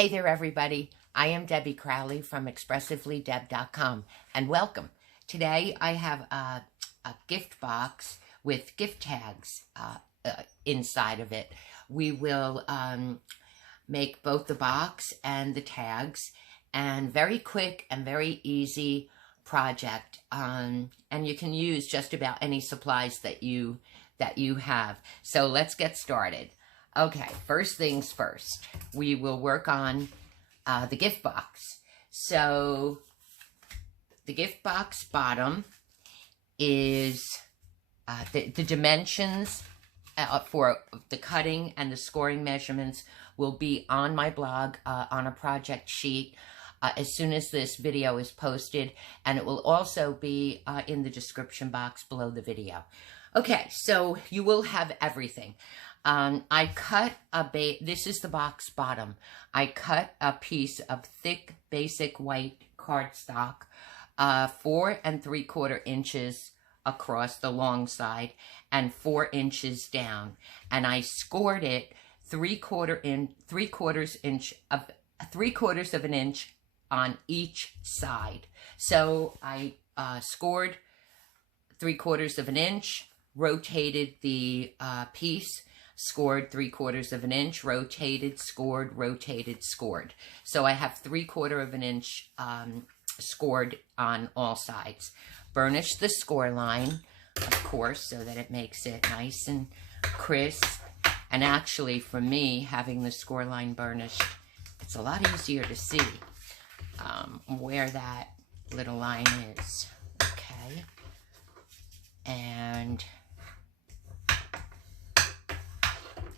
Hey there, everybody. I am Debbie Crowley from ExpressivelyDeb.com, and welcome. Today I have a gift box with gift tags inside of it. We will make both the box and the tags, and very quick and very easy project. And you can use just about any supplies that you have. So let's get started. Okay, first things first, we will work on the gift box. So the gift box bottom is the dimensions for the cutting and the scoring measurements will be on my blog on a project sheet as soon as this video is posted, and it will also be in the description box below the video. Okay, so you will have everything. I cut this is the box bottom. I cut a piece of thick, basic white cardstock, 4 3/4 inches across the long side and 4 inches down. And I scored it 3/4 of an inch on each side. So I scored 3/4 of an inch, rotated the piece, scored 3/4 of an inch, rotated, scored, rotated, scored. So I have 3/4 of an inch scored on all sides. Burnish the score line, of course, so that it makes it nice and crisp. And actually, for me, having the score line burnished, it's a lot easier to see where that little line is. Okay. And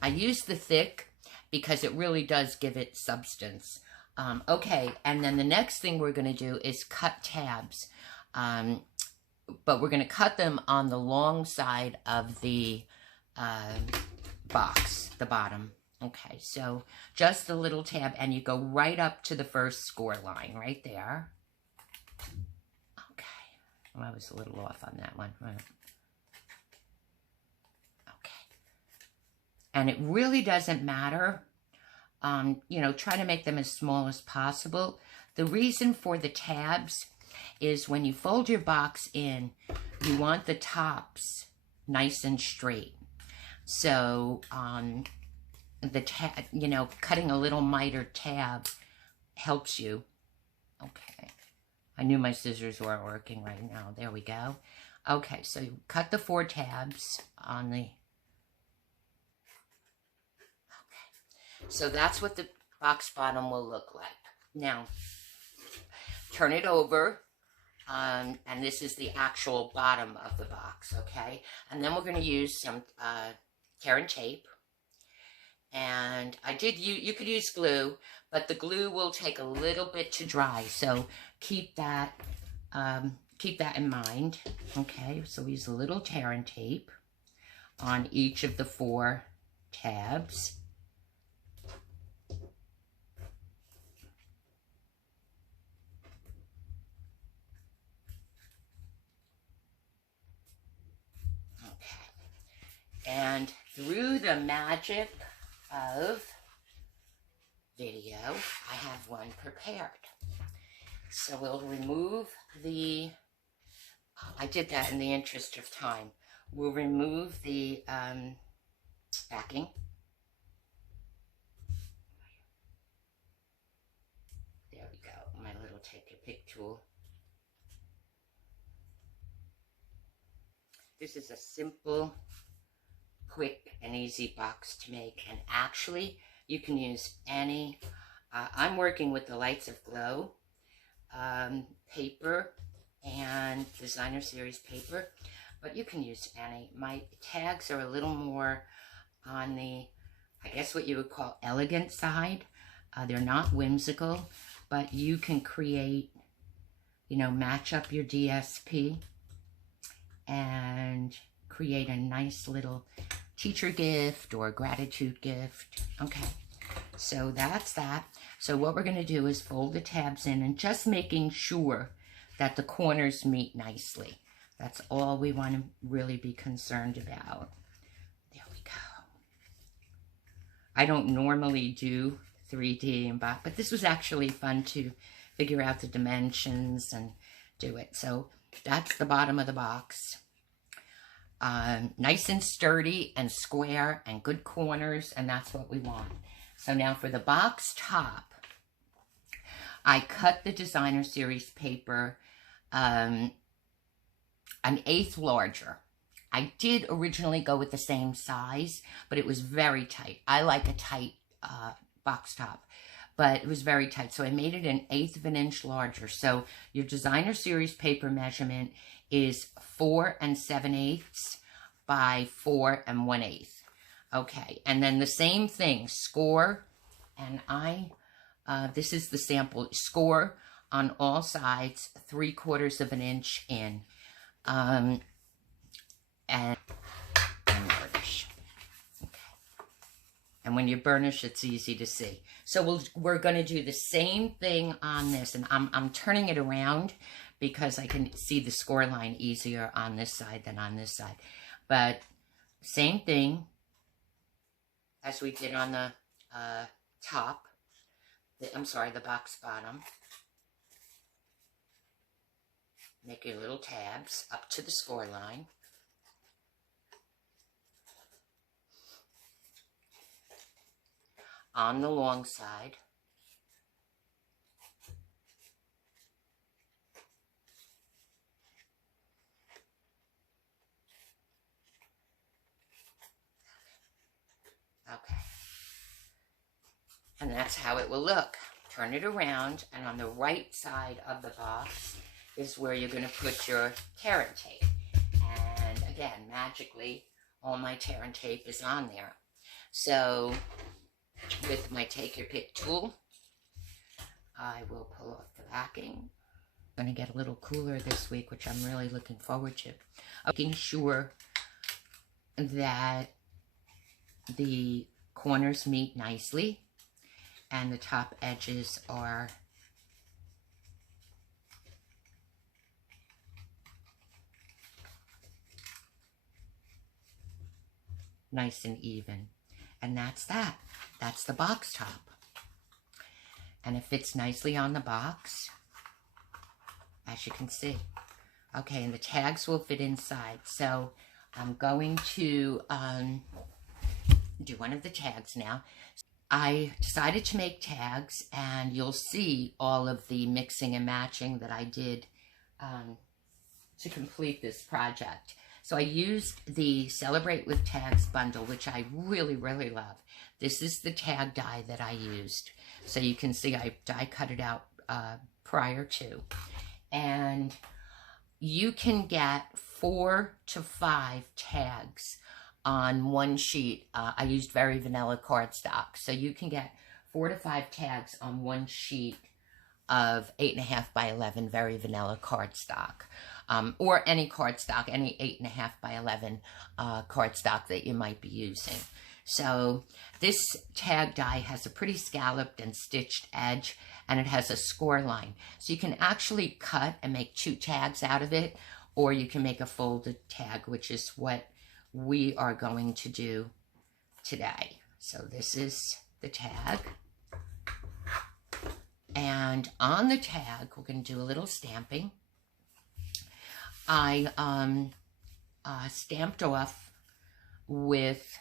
I use the thick because it really does give it substance. Okay, and then the next thing we're going to do is cut tabs. But we're going to cut them on the long side of the box, the bottom. Okay, so just a little tab, and you go right up to the first score line, right there. Okay, well, I was a little off on that one. Right. And it really doesn't matter, try to make them as small as possible. The reason for the tabs is when you fold your box in, you want the tops nice and straight. So, cutting a little miter tab helps you. Okay. I knew my scissors weren't working right now. There we go. Okay, so you cut the 4 tabs on the... So that's what the box bottom will look like. Now, turn it over, and this is the actual bottom of the box, okay? And then we're going to use some tear and tape. And you could use glue, but the glue will take a little bit to dry, so keep that in mind, okay? So we use a little tear and tape on each of the 4 tabs. And through the magic of video, I have one prepared. So we'll remove the, I did that in the interest of time. We'll remove the backing. There we go, my little take-a-pick tool. This is a simple, quick and easy box to make, and actually you can use any I'm working with the Lights of Glow paper and Designer Series paper, but you can use any. My tags are a little more on the, I guess what you would call elegant side. They're not whimsical, but you can create, match up your DSP and create a nice little teacher gift or gratitude gift. Okay, so that's that. So what we're going to do is fold the tabs in and just making sure that the corners meet nicely. That's all we want to really be concerned about. There we go. I don't normally do 3D and box, but this was actually fun to figure out the dimensions and do it. So that's the bottom of the box. Nice and sturdy and square and good corners, and that's what we want. So now for the box top, I cut the Designer Series paper an 1/8 larger. I did originally go with the same size, but it was very tight. I like a tight box top, but it was very tight. So I made it 1/8 of an inch larger. So your Designer Series paper measurement is 4 7/8 by 4 1/8. Okay, and then the same thing, score, and this is the sample, score on all sides, 3/4 of an inch in, and burnish. Okay. And when you burnish, it's easy to see. So we're going to do the same thing on this, and I'm turning it around because I can see the score line easier on this side than on this side. But same thing as we did on the top, the box bottom. Make your little tabs up to the score line. On the long side. Okay. And that's how it will look. Turn it around, and on the right side of the box is where you're going to put your tear and tape. And again, magically, all my tear and tape is on there. So with my Take Your Pick tool, I will pull off the backing. I'm going to get a little cooler this week, which I'm really looking forward to. Making sure that the corners meet nicely and the top edges are nice and even. And that's that. That's the box top. And it fits nicely on the box, as you can see. Okay, and the tags will fit inside. So I'm going to do one of the tags now. I decided to make tags, and you'll see all of the mixing and matching that I did to complete this project. So I used the Celebrate with Tags bundle, which I really, really love. This is the tag die that I used. So you can see I die cut it out prior to. And you can get 4 to 5 tags on one sheet. I used Very Vanilla cardstock. So you can get 4 to 5 tags on one sheet of 8.5 by 11 Very Vanilla cardstock. Or any cardstock, any 8.5 by 11 cardstock that you might be using. So this tag die has a pretty scalloped and stitched edge, and it has a score line. So you can actually cut and make 2 tags out of it, or you can make a folded tag, which is what we are going to do today. So this is the tag. And on the tag, we're going to do a little stamping. I stamped off with,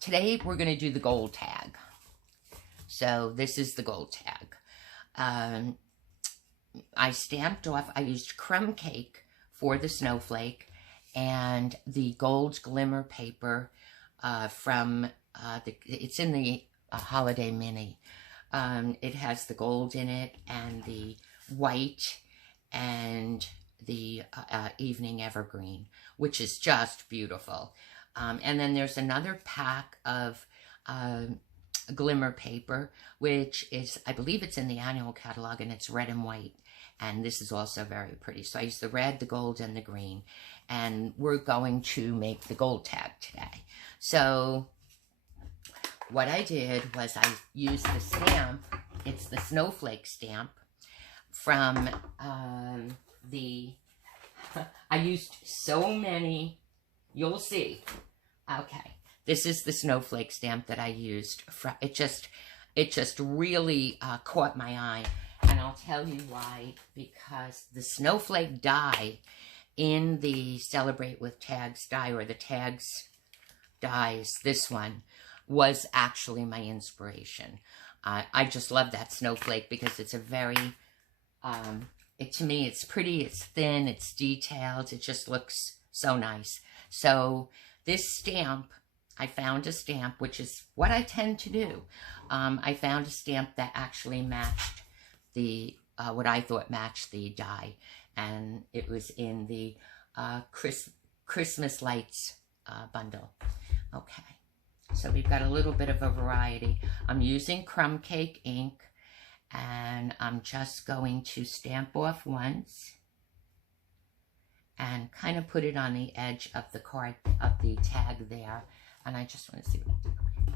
today we're going to do the gold tag. So this is the gold tag. I stamped off, I used crumb cake for the snowflake and the gold glimmer paper from, it's in the Holiday Mini. It has the gold in it and the white and the Evening Evergreen, which is just beautiful. And then there's another pack of glimmer paper, which is, I believe it's in the annual catalog, and it's red and white. And this is also very pretty. So I used the red, the gold, and the green. And we're going to make the gold tag today. So what I did was I used the stamp. It's the snowflake stamp from I used so many, you'll see. Okay, this is the snowflake stamp that I used. it just really caught my eye. And I'll tell you why, because the snowflake die in the Celebrate with Tags die, or the Tags dies, this one, was actually my inspiration. I just love that snowflake because it's a very, to me, it's pretty, it's thin, it's detailed, it just looks so nice. So this stamp, I found a stamp, which is what I tend to do. I found a stamp that actually matched the, what I thought matched the die. And it was in the Christmas Lights bundle. Okay, so we've got a little bit of a variety. I'm using Crumb Cake ink, and I'm just going to stamp off once and kind of put it on the edge of the card, of the tag there. And I just want to see what I do.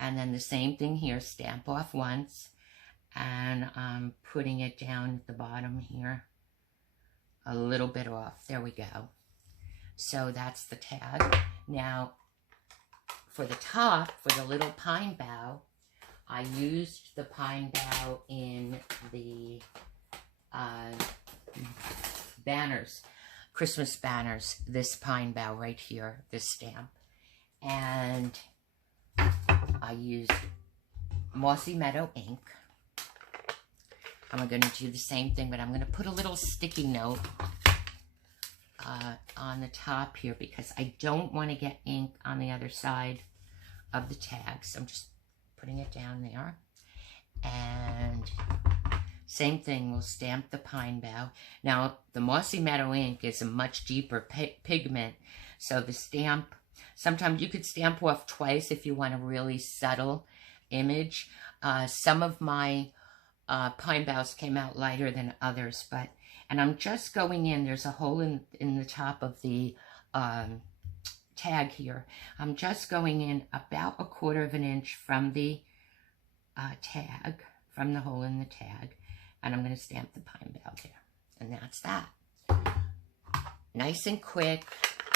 And then the same thing here, stamp off once, and I'm putting it down at the bottom here, a little bit off. There we go. So that's the tag. Now, for the top, for the little pine bough, I used the pine bough in the banners, Christmas banners, this pine bough right here, this stamp. And I used Mossy Meadow ink. I'm going to do the same thing, but I'm going to put a little sticky note on the top here because I don't want to get ink on the other side of the tag. So I'm just putting it down there. And same thing, we'll stamp the pine bough. Now, the Mossy Meadow ink is a much deeper pigment, so the stamp, sometimes you could stamp off twice if you want a really subtle image. Some of my pine boughs came out lighter than others, and I'm just going in, there's a hole in the top of the tag here. I'm just going in about 1/4 of an inch from the tag, from the hole in the tag, and I'm going to stamp the pine bough there. And that's that. Nice and quick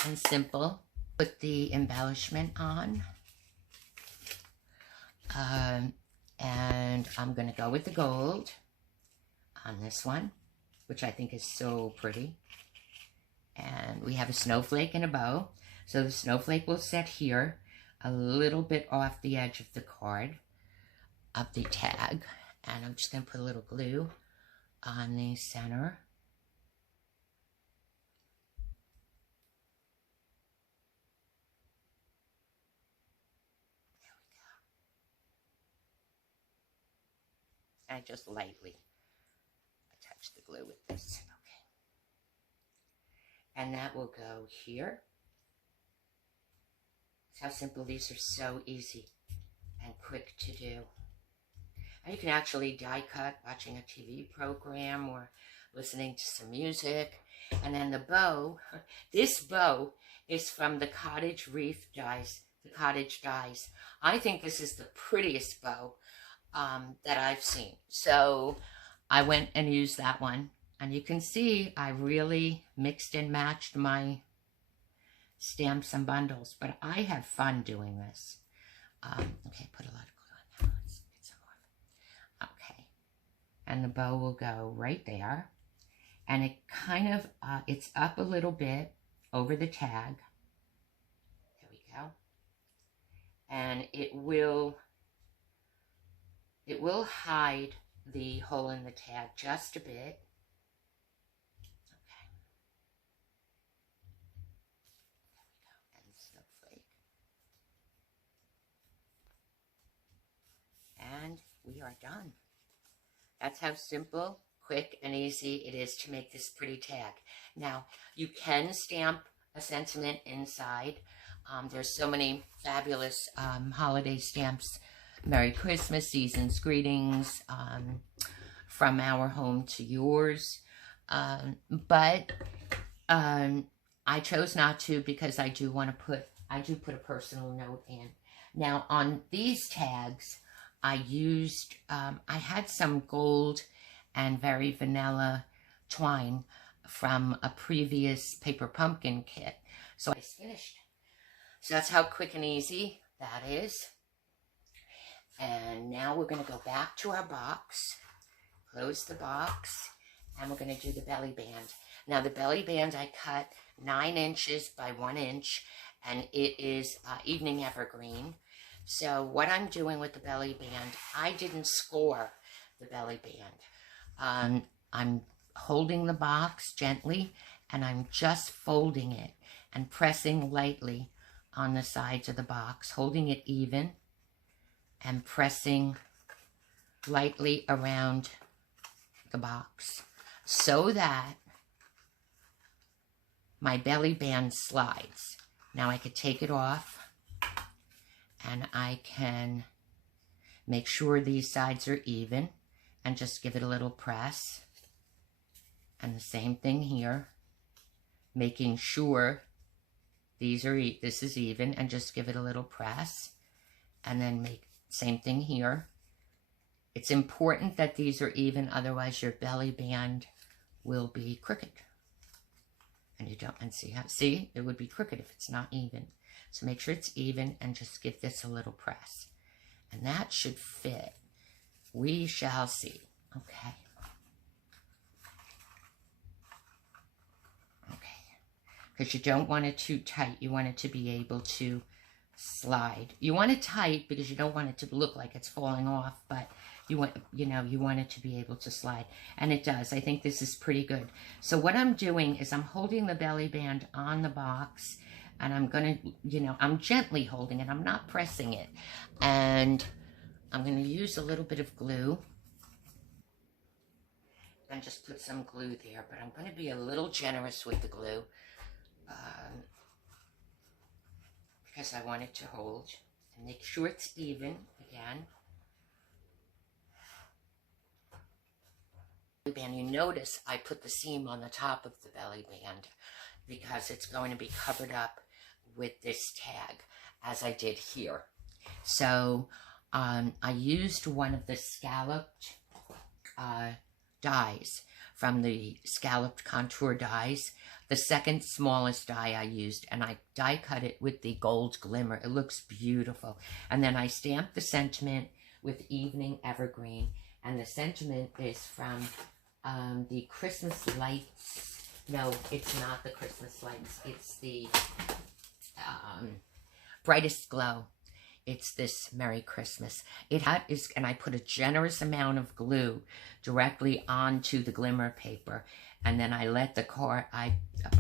and simple. Put the embellishment on. And I'm going to go with the gold on this one, which I think is so pretty. And we have a snowflake and a bow. So the snowflake will set here, a little bit off the edge of the card, of the tag. And I'm just going to put a little glue on the center. There we go. And just lightly attach the glue with this. Okay. And that will go here. How simple. These are so easy and quick to do. And you can actually die cut watching a TV program or listening to some music. And then the bow, this bow is from the Cottage Reef Dies, the Cottage Dies. I think this is the prettiest bow that I've seen. So I went and used that one. And you can see I really mixed and matched my stamps and bundles, but I have fun doing this. Okay, put a lot of glue on that. Let's get some more. Okay, and the bow will go right there, and it kind of it's up a little bit over the tag. There we go, and it will hide the hole in the tag just a bit. And we are done. That's how simple, quick, and easy it is to make this pretty tag. Now, you can stamp a sentiment inside. There's so many fabulous holiday stamps. Merry Christmas, Season's Greetings, From Our Home to Yours. But I chose not to because I do want to put a personal note in. Now, on these tags, I used, I had some gold and very vanilla twine from a previous paper pumpkin kit. So I finished. So that's how quick and easy that is. And now now we're going to go back to our box, close the box, and we're going to do the belly band. Now the belly band I cut 9 inches by 1 inch, and it is evening evergreen. So what I'm doing with the belly band, I didn't score the belly band. I'm holding the box gently, and I'm just folding it and pressing lightly on the sides of the box, holding it even and pressing lightly around the box so that my belly band slides. Now I could take it off, and I can make sure these sides are even and just give it a little press. And the same thing here, making sure this is even, and just give it a little press. And then make same thing here. It's important that these are even, otherwise your belly band will be crooked. And you don't, and see, it would be crooked if it's not even. So make sure it's even and just give this a little press. And that should fit. We shall see. Okay. Okay. Because you don't want it too tight. You want it to be able to slide. You want it tight because you don't want it to look like it's falling off, but you want it to be able to slide, and it does. I think this is pretty good. So what I'm doing is I'm holding the belly band on the box, and I'm gonna, I'm gently holding it. I'm not pressing it, and I'm gonna use a little bit of glue and just put some glue there, but I'm gonna be a little generous with the glue because I want it to hold, and make sure it's even again. Band, you notice I put the seam on the top of the belly band because it's going to be covered up with this tag, as I did here. So I used one of the scalloped dies from the Scalloped Contour dies, the second smallest die I used, and I die cut it with the gold glimmer. It looks beautiful. And then I stamped the sentiment with Evening Evergreen, and the sentiment is from the Christmas lights. No, it's not the Christmas lights. It's the Brightest Glow. It's this Merry Christmas. And I put a generous amount of glue directly onto the glimmer paper, and then I let I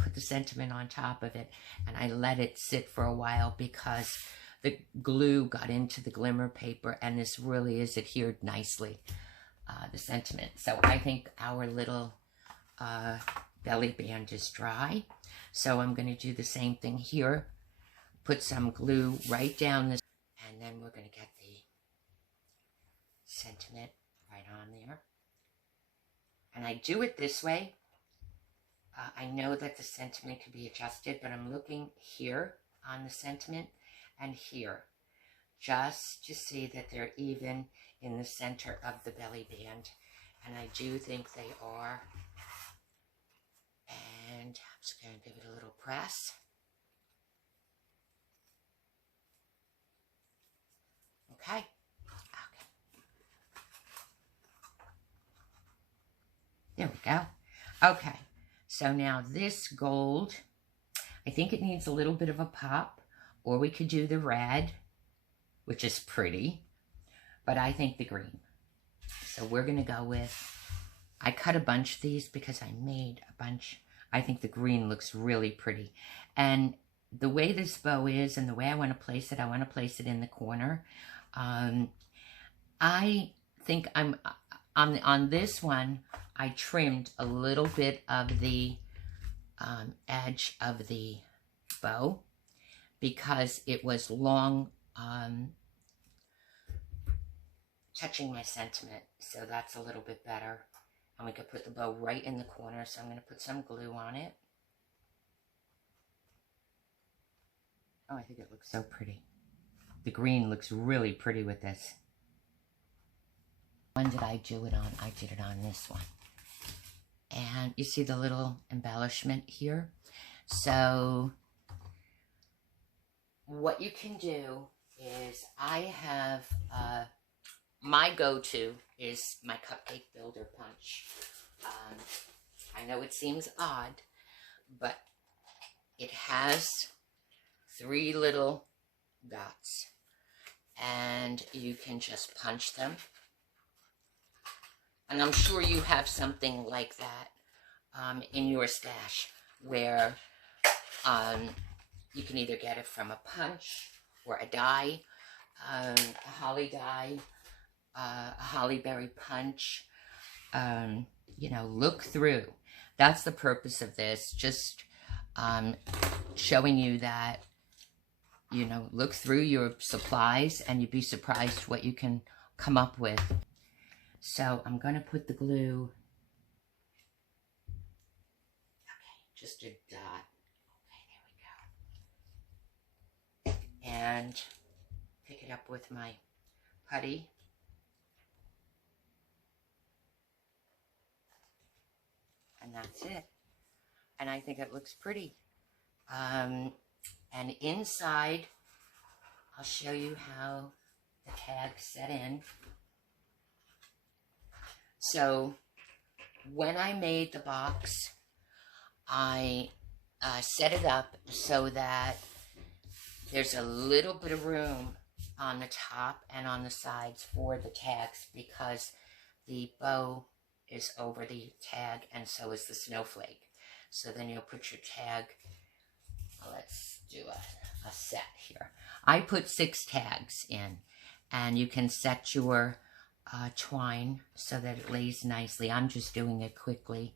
put the sentiment on top of it, and I let it sit for a while because the glue got into the glimmer paper, and this really is adhered nicely. The sentiment. So I think our little belly band is dry. So I'm going to do the same thing here. Put some glue right down this, and then we're going to get the sentiment right on there. And I do it this way. I know that the sentiment can be adjusted, but I'm looking here on the sentiment and here, just to see that they're even in the center of the belly band. And I do think they are. And I'm just going to give it a little press. Okay. There we go. Okay. So now this gold, I think it needs a little bit of a pop, or we could do the red, which is pretty, but I think the green. So we're going to go with, I cut a bunch of these because I made a bunch. I think the green looks really pretty. And the way this bow is and the way I want to place it in the corner. I think I'm, on this one, I trimmed a little bit of the edge of the bow because it was long touching my sentiment, so that's a little bit better. And we could put the bow right in the corner, so I'm going to put some glue on it. Oh, I think it looks so pretty. The green looks really pretty with this. When did I do it on? I did it on this one. And you see the little embellishment here? So what you can do is I have my go-to is my Cupcake Builder Punch. I know it seems odd, but it has 3 little dots, and you can just punch them. And I'm sure you have something like that in your stash, where you can either get it from a punch or a die, a holly die, a holly berry punch. You know, look through. That's the purpose of this, just showing you that, you know, look through your supplies and you'd be surprised what you can come up with. So I'm going to put the glue, okay, just a dot. Okay, there we go. And pick it up with my putty. And that's it. And I think it looks pretty. And inside, I'll show you how the tag's set in. So when I made the box, I set it up so that there's a little bit of room on the top and on the sides for the tags, because the bow is over the tag and so is the snowflake. So then you'll put your tag, let's do a set here. I put 6 tags in, and you can set your twine so that it lays nicely. I'm just doing it quickly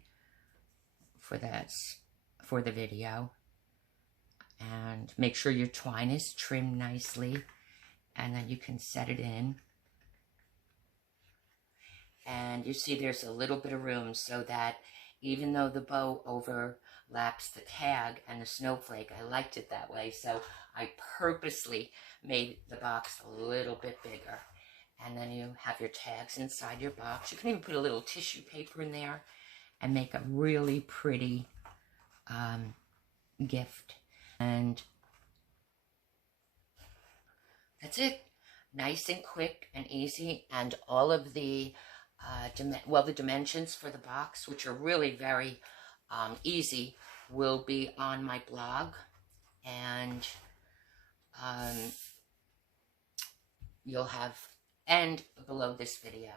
for the video. And make sure your twine is trimmed nicely, and then you can set it in. And you see there's a little bit of room so that even though the bow overlaps the tag and the snowflake, I liked it that way. So I purposely made the box a little bit bigger. And then you have your tags inside your box. You can even put a little tissue paper in there and make a really pretty gift. And that's it. Nice and quick and easy. And all of the the dimensions for the box, which are really very easy, will be on my blog, and you'll have, and below this video.